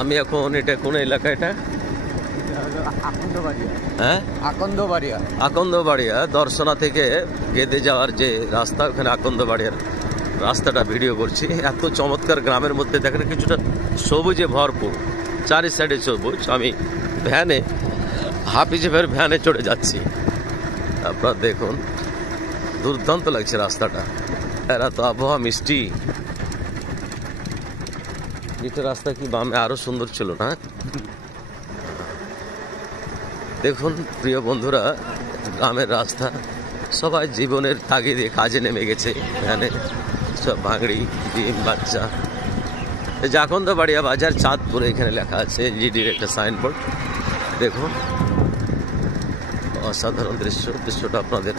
আমি এখন এটা কোন এলাকা? এটা হ্যাঁ আকন্দবাড়িয়া দর্শনা থেকে গেদে যাওয়ার যে রাস্তা, ওখানে আকন্দবাড়িয়ার রাস্তাটা ভিডিও করছি। এত চমৎকার গ্রামের মধ্যে দেখেন কিছুটা সবুজে ভরপুর, চারি সাইডে সবুজ। আমি ভ্যানে হাফিজের ভ্যানে চড়ে যাচ্ছি। আপনারা দেখুন, দুর্দান্ত লাগছে রাস্তাটা। এরা তো আবহাওয়া মিষ্টি। এটা রাস্তা কি বামে আরো সুন্দর ছিল না? দেখুন প্রিয় বন্ধুরা, গ্রামের রাস্তা, সবাই জীবনের তাগিদে কাজে নেমে গেছে। এখানে সব ভাঙড়ি, ডিম, বাচ্চা। আকন্দবাড়িয়া বাজার, চাঁদপুর, এখানে লেখা আছে জিডির একটা সাইনবোর্ড। দেখুন অসাধারণ দৃশ্যটা আপনাদের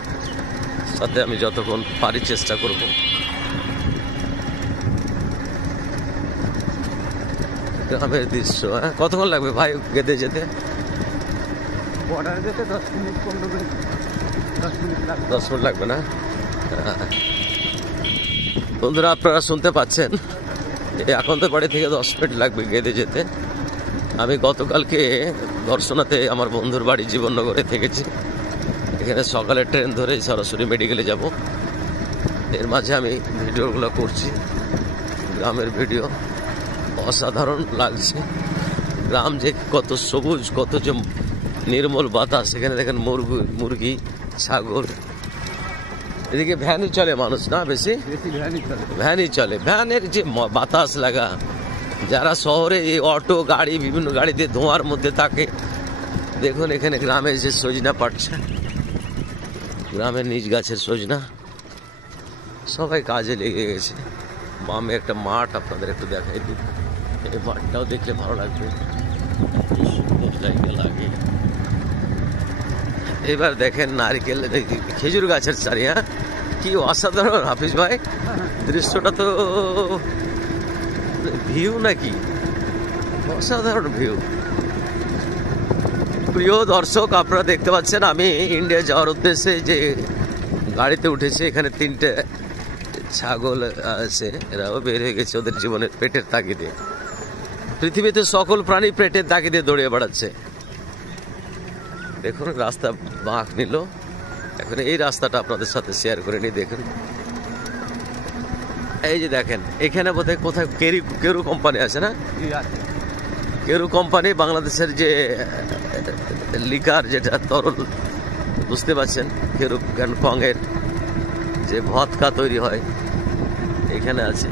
সাথে আমি যতক্ষণ পারি চেষ্টা করব। গ্রামের দৃশ্য। কতক্ষণ লাগবে ভাই গেদে যেতে? 10 মিনিট লাগবে না? বন্ধুরা আপনারা শুনতে পাচ্ছেন, আকন্দবাড়ি থেকে 10 মিনিট লাগবে গেদে যেতে। আমি গতকালকে দর্শনাতে আমার বন্ধুর বাড়ি জীবননগরে থেকেছি। এখানে সকালে ট্রেন ধরে সরাসরি মেডিকেলে যাব। এর মাঝে আমি ভিডিওগুলো করছি, গ্রামের ভিডিও। অসাধারণ লাগছে গ্রাম, যে কত সবুজ, কত যে নির্মল বাতাস। এখানে দেখেন মুরগি, ছাগল। এদিকে ভ্যানই চলে মানুষ না, বেশি ভ্যানই চলে। ভ্যানের যে বাতাস লাগা, যারা শহরে এই অটো গাড়ি, বিভিন্ন গাড়িতে ধোঁয়ার মধ্যে থাকে। দেখুন এখানে গ্রামে যে সজনা পাটছে, গ্রামের নিজ গাছের সজনা, সবাই কাজে লেগে গেছে। বামে একটা মাঠ আপনাদের একটু দেখাই দিই। এই মাঠটাও দেখলে ভালো লাগবে, লাগে। এবার দেখেন নারকেল, খেজুর গাছের চারি। হ্যাঁ, কি অসাধারণ হাফিজ ভাই দৃশ্যটা! তো ভিউ নাকি, অসাধারণ ভিউ। প্রিয় দর্শক, আপনারা দেখতে পাচ্ছেন আমি ইন্ডিয়া যাওয়ার উদ্দেশ্যে যে গাড়িতে উঠেছি। এখানে 3টে ছাগল আছে, এরাও বের হয়ে গেছে ওদের জীবনের পেটের তাগিদে। পৃথিবীতে সকল প্রাণী পেটের তাগিদে দৌড়িয়ে বেড়াচ্ছে। দেখুন রাস্তা বাঁক নিল। এখন এই রাস্তাটা আপনাদের সাথে শেয়ার করে নিই। দেখুন এই যে দেখেন, এখানে বোধহয় কোথায় কেরু কোম্পানি আছে না? কেরু কোম্পানি, বাংলাদেশের যে লিকার, যেটা তরল, বুঝতে পারছেন, কেরু কংয়ের যে ভদকা তৈরি হয়, এখানে আছে।